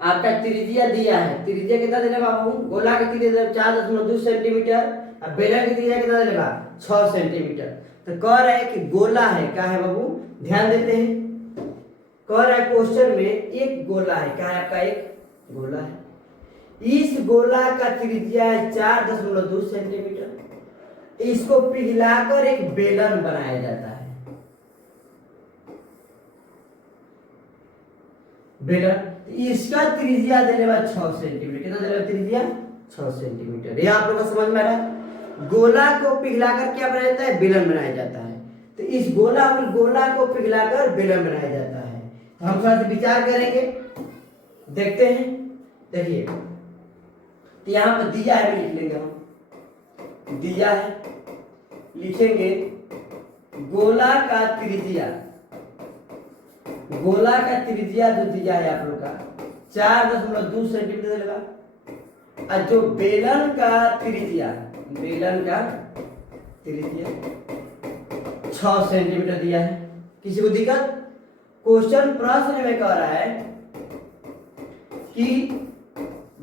आपका त्रिज्या दिया है, त्रिज्या कितना देने बाबू, गोला की त्रिज्या 4.2 सेंटीमीटर और बेलन की त्रिज्या कितना देने बा 6 सेंटीमीटर। तो कह रहा है कि गोला है, क्या है बाबू, ध्यान देते हैं। कह रहा है क्वेश्चन में एक गोला है, क्या है आपका, एक गोला है। इस गोला का त्रिज्या है 4.2 सेंटीमीटर। इसको पिघलाकर एक बेलन बनाया जाता है, बेलन। इसका त्रिज्या देने वाला 6 सेंटीमीटर, कितना देने वाला त्रिज्या 6 सेंटीमीटर। ये आप लोग को समझ में आ रहा है। गोला को पिघलाकर क्या बनाया जाता है, बेलन बनाया जाता है। तो इस गोला को पिघलाकर बेलन बनाया जाता है। तो हम थोड़ा सा विचार करेंगे, देखते हैं। देखिए तो यहाँ पर दिया है, लिख लेंगे हम, दिया है, लिखेंगे गोला का त्रिज्या, गोला का त्रिज्या जो दिया है आप लोग का 4.2 सेंटीमीटर देगा। और जो बेलन का त्रिज्या, बेलन का त्रिज्या 6 सेंटीमीटर दिया है। किसी को दिक्कत? क्वेश्चन प्रश्न में कह रहा है कि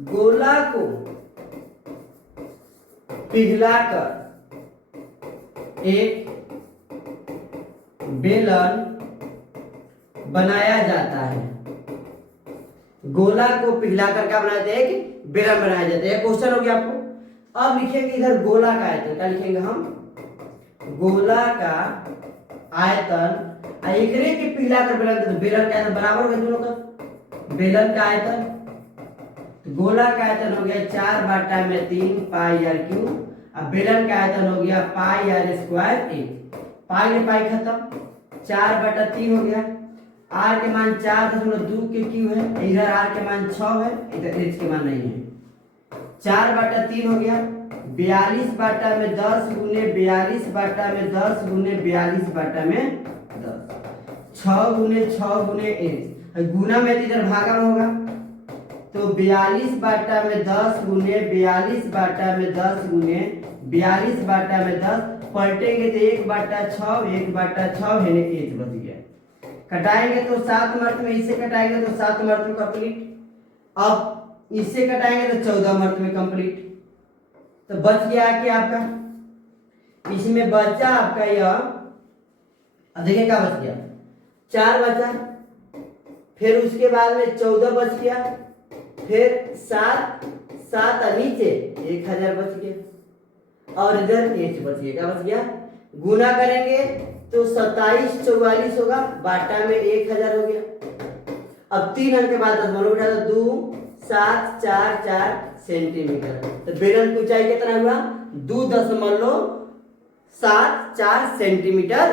गोला को पिघलाकर एक बेलन बनाया जाता है। गोला को पिघलाकर क्या बनाते हैं, एक बेलन बनाया जाता है। क्वेश्चन हो गया आपको। अब लिखेंगे इधर गोला का आयतन, क्या लिखेंगे हम, गोला का आयतन। एकरे के पिघलाकर बेलन, तो बेलन का आयतन बराबर होगा दोनों का, बेलन का आयतन। तो गोला का आयतन हो गया 4/3 पाई आर क्यूब, अब बेलन का आयतन हो गया पाई आर स्क्वायर 1। पाई में पाई खत्म, 4/3 हो गया। आर के मान 4.2 के क्यू है, इधर आर के मान 6 है, इधर एच के मान नहीं है। 4/3 हो गया, 42/10 गुने 42/10 गुने 42/10, 6 गुने 6 गुने एच, गुना में इधर भागा में होगा। तो 42/10 गुने 42/10 गुने 42/10 पलटेंगे तो 1/6, 1/6 है, एच बच गया। कटाएंगे तो 7 मर्त में, इससे कटाएंगे तो 7 मर्त में कंप्लीट। अब इससे कटाएंगे तो 14 मर्त में कंप्लीट। तो बच गया कि आपका, इसमें बचा आपका यह, अब देखिए क्या बच गया, 4 बचा, फिर उसके बाद में 14 बच गया, फिर 7 नीचे 1000 बच गया, और इधर एच बच गया। क्या बच गया, गुना करेंगे तो 27 44 होगा, बाटा में 1000 हो गया। अब 3 अंक के बाद दशमलव उठा तो 2 7 4 4 सेंटीमीटर। तो बेलन की ऊंचाई कितना हुआ, 2.74 सेंटीमीटर।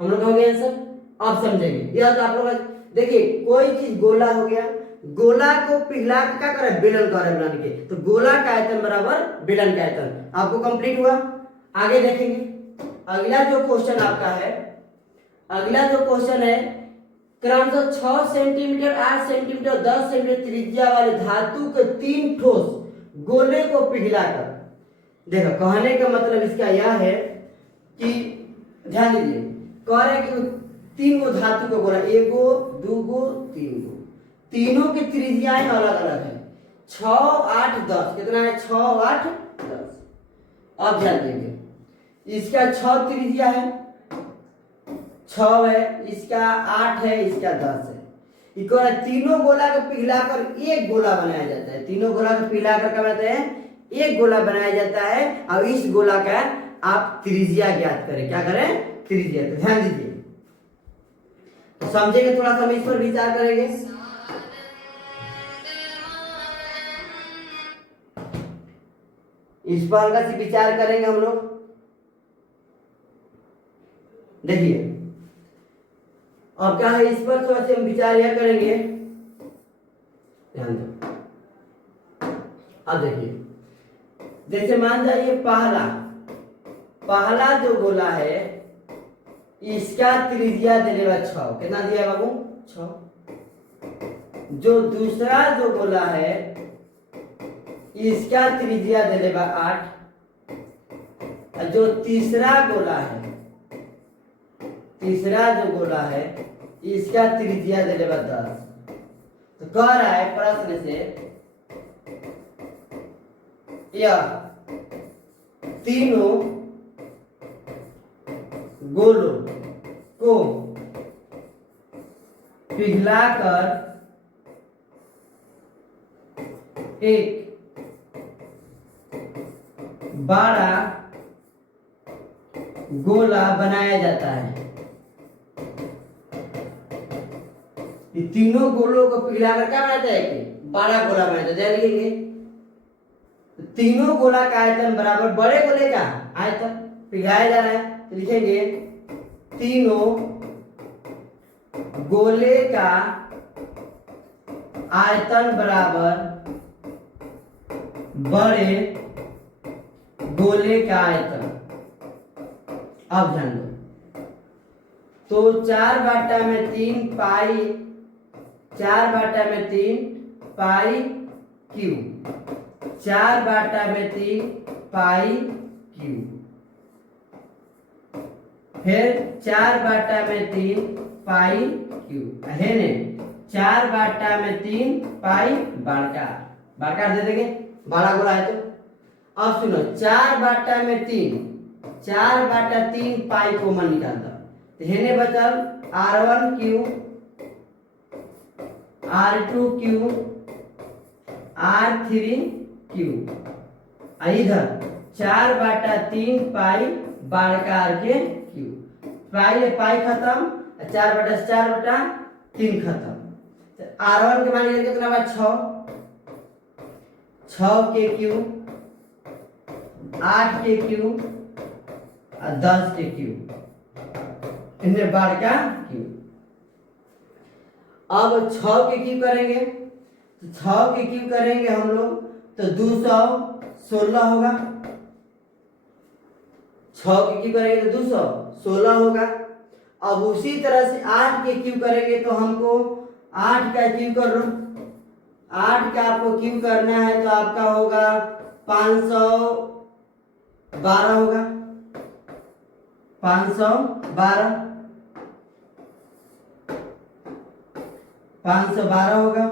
हम लोग हो गया आंसर। अब समझेंगे यह, तो आप लोग देखिए कोई चीज गोला हो गया, गोला को पिघला के क्या करे, बेलन करे बनाने के। तो गोला का आयतन बराबर बेलन का आयतन, आपको कंप्लीट हुआ। आगे देखेंगे अगला जो क्वेश्चन आपका है, अगला जो क्वेश्चन है, क्रमशः 6 सेंटीमीटर 8 सेंटीमीटर 10 सेंटीमीटर त्रिज्या वाले धातु के 3 ठोस गोले को पिघलाकर, देखो कहने का मतलब इसका यह है कि ध्यान दीजिए, कह रहे कि 3 गो धातु का गोला, 1 गो 2 गो 3 गो, तीनों की त्रिज्याएं अलग अलग है। 6 8 10 कितना है, 6 8 10। अब ध्यान देंगे, इसका 6 त्रिज्या है, 6 है, इसका 8 है, इसका 10 है। तीनों गोला को पिघलाकर एक गोला बनाया जाता है। तीनों गोला को पिघलाकर क्या बनाते हैं, एक गोला बनाया जाता है। अब इस गोला का आप त्रिज्या ज्ञात करें, क्या करें, त्रिज्या। तो ध्यान दीजिए, तो समझेंगे, थोड़ा सा हम इस पर विचार करेंगे। इस पर हल्का सी विचार करेंगे हम लोग। देखिए अब क्या है, इस पर थोड़ा सा हम विचार यह करेंगे, ध्यान दो। अब देखिए, जैसे मान जाइए पहला जो गोला है, इसका त्रिज्या देने 6, कितना दिया बाबू, 6। जो दूसरा जो गोला है, इसका त्रिज्या देने 8। जो तीसरा गोला है, तीसरा जो गोला है, इसका त्रिज्या देने 10। तो कह रहा है प्रश्न से यह तीनों गोलों को पिघलाकर एक बड़ा गोला बनाया जाता है। ये तीनों गोलों को पिघलाकर क्या बनाया जाए कि बड़ा गोला बनाया जाता है। लिखेंगे तीनों गोला का आयतन बराबर बड़े गोले का आयतन पिघलाया जा रहा है, तो लिखेंगे तीनों गोले का आयतन बराबर बड़े गोले का आयतन। अब ध्यान दो, तो 4/3 पाई 4/3 पाई क्यू 4/3 पाई क्यू फिर 4/3 पाई क्यू है ने 4/3 पाई बारकार दे देंगे, बड़ा गोला है तो। अब सुनो 4/3 पाई कॉमन निकाल दो, तो हेने बचल R1Q R2Q R3Q इधर 4/3 पाई बारकार के क्यू पाई खत्म 4/4/3 खत्म। R1 के मान लीजिए कितना बा 6 के क्यू 8 के क्यू और 10 के क्यू इन्हें बार का क्यू। अब 6 के क्यू करेंगे, तो 6 के क्यू करेंगे हम लोग तो 216 होगा। 6 के क्यू करेंगे तो 216 होगा। अब उसी तरह से 8 के क्यू करेंगे तो हमको 8 का क्यू कर लो, 8 का आपको क्यू करना है तो आपका होगा 512 होगा 512 होगा।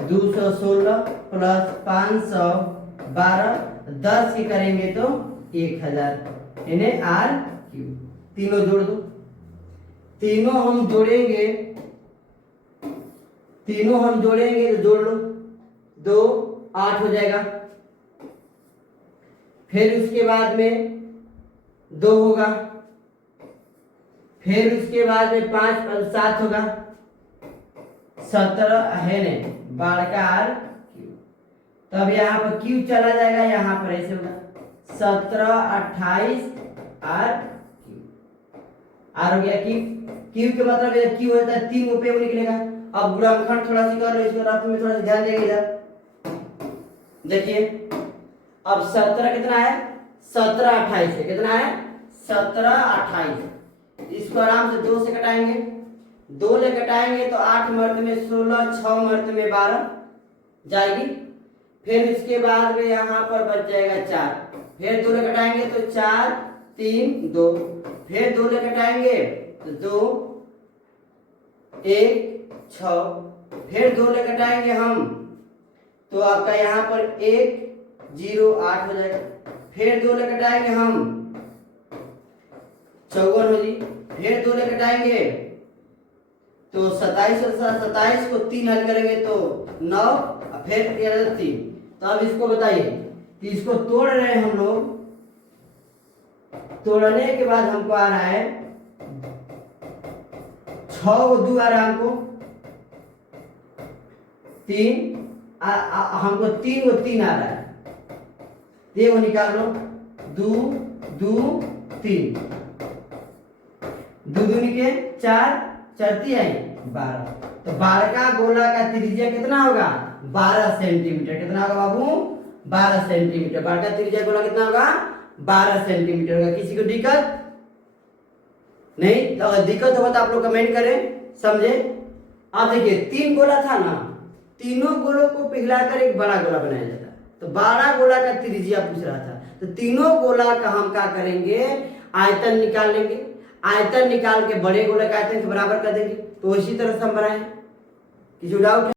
दो 216 प्लस 512 10 की करेंगे तो 1000 इन्हें आर क्यू। तीनों जोड़ दो, तीनों हम जोड़ेंगे तो जोड़ लो 2 8 हो जाएगा। फिर उसके बाद में 2 होगा, फिर उसके बाद में 5 7 होगा 17 है ने बारकार क्यू। तब यहाँ पर क्यू चला जाएगा, यहाँ पर ऐसे होगा 17 28 आर क्यू। आर हो गया क्यू के मतलब क्यू होता है 3 रुपये निकलेगा। अब गुणनखंड थोड़ा सी कर लो, इसको आप में थोड़ा सा ध्यान देंगे इधर देखिए। अब 17 कितना है 17 28 है, कितना है 17 28। इसको आराम से 2 से कटाएंगे, 2 ले कटाएंगे तो 8 मर्द में 16 6 मर्द में 12 जाएगी। फिर इसके बाद में यहाँ पर बच जाएगा 4, फिर 2 ले कटाएंगे तो 4 3 2, फिर 2 ले कटाएंगे तो 2 1 6, फिर 2 ले कटाएंगे हम तो आपका यहाँ पर 1 0 8 हो जाएगा। फिर 2 ले कटाएंगे हम 54 हो जी। फिर 2 ले कटाएंगे तो 27 को 3 हल करेंगे तो 9, फिर 3। तो अब इसको बताइए कि इसको तोड़ रहे हैं हम लोग, तोड़ने के बाद हमको आ रहा है 6 को 2 आ रहा है हमको 3 हमको 3 को 3 आ रहा है, ये वो निकाल लो 2 2 3 2 दूनी के 4 चरती है 12। तो 12 का गोला का त्रिज्या कितना होगा 12 सेंटीमीटर। कितना होगा बाबू 12 सेंटीमीटर। 12 का त्रिज्या गोला कितना होगा 12 सेंटीमीटर होगा। किसी को दिक्कत नहीं? तो अगर दिक्कत होगा तो आप लोग कमेंट करें, समझे। आप देखिए 3 गोला था ना, तीनों गोलों को पिघलाकर एक बड़ा गोला बनाया जाता है। तो 12 गोला का त्रिज्या पूछ रहा था, तो तीनों गोला का हम क्या करेंगे, आयतन निकाल लेंगे। आयतन निकाल के बड़े गोले का आयतन के बराबर कर देंगे। तो इसी तरह से हम बनाए। किसी डाउट?